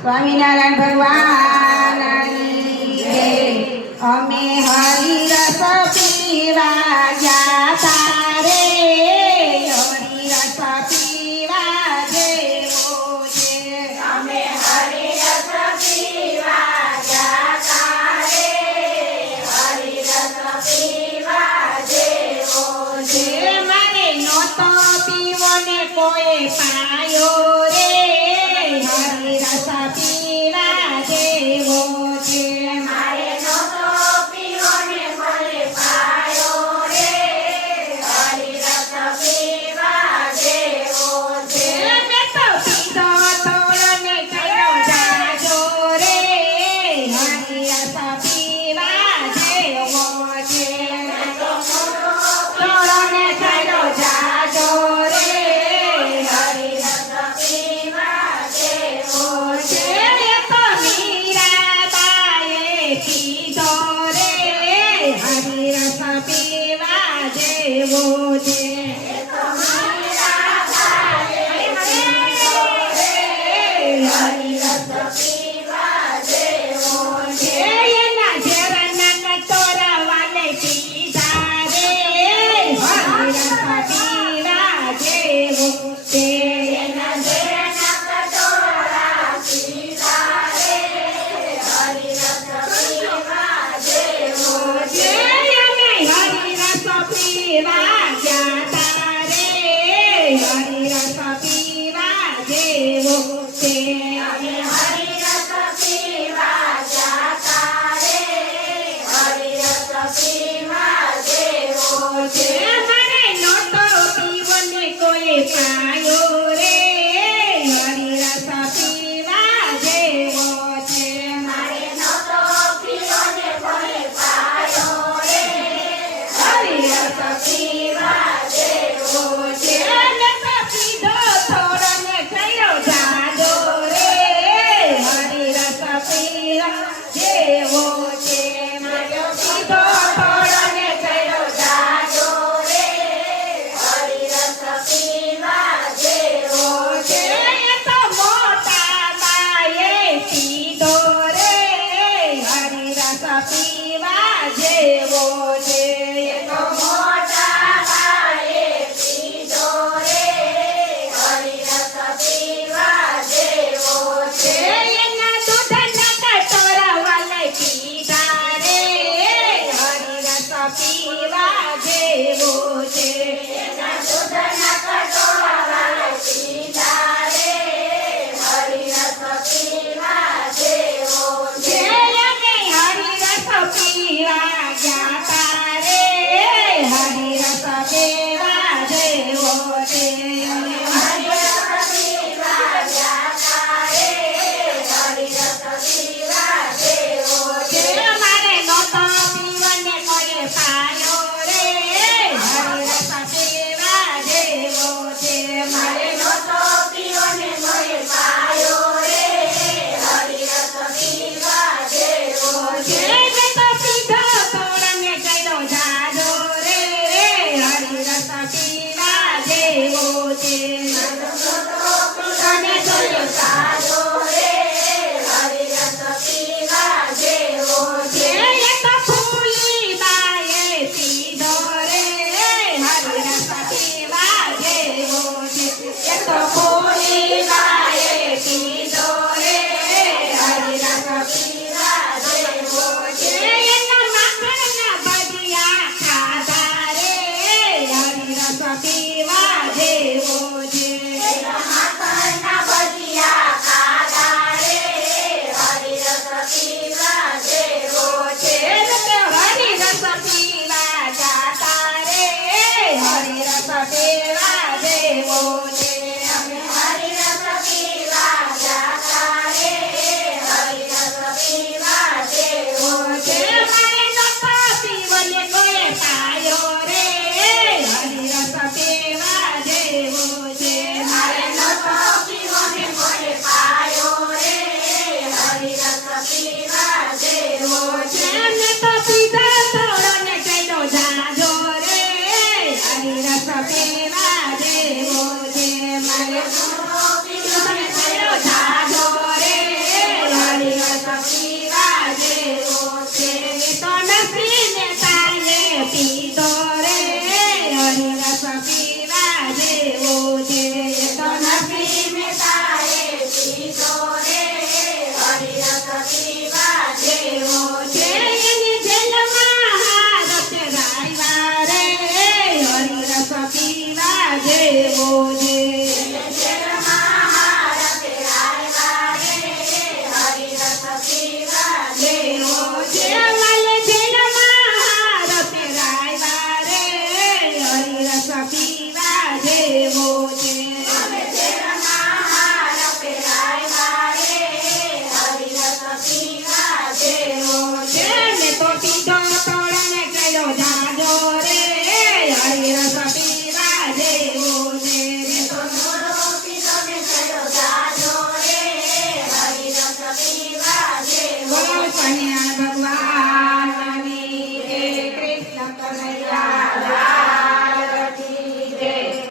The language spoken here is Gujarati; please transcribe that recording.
સ્વામિનારાયણ ભગવાનની જય. અમે હરિરસ પીવા ગયા તારે, હરિરસ પીવા જેવો છે. અમે હરિરસ પીવા ગયા તારે, હરિરસ પીવા જેવો છે. મને નહોતો પીવો ને કોઈ પાયો રે, હરિરસ પીવા જેવો છે. મારે નહોતો પીવો ને કોઈ પાયો રે, હરિરસ પીવા જેવો છે. મેં તો પીધો થોડો ને કર્યો જાજો રે, હરિરસ પીવા જેવો છે. થોડો ને કર્યો જાજો રે, હરિરસ પીવા જેવો છે. એ તો મીરાબાઈએ પીધો રે, હરિરસ પીવા જેવો છે. હરિરસ પીવા જેવો છે. એના ઝેરના કટોરા વાલે પીધા રે, હરિરસ પીવા જેવો છે.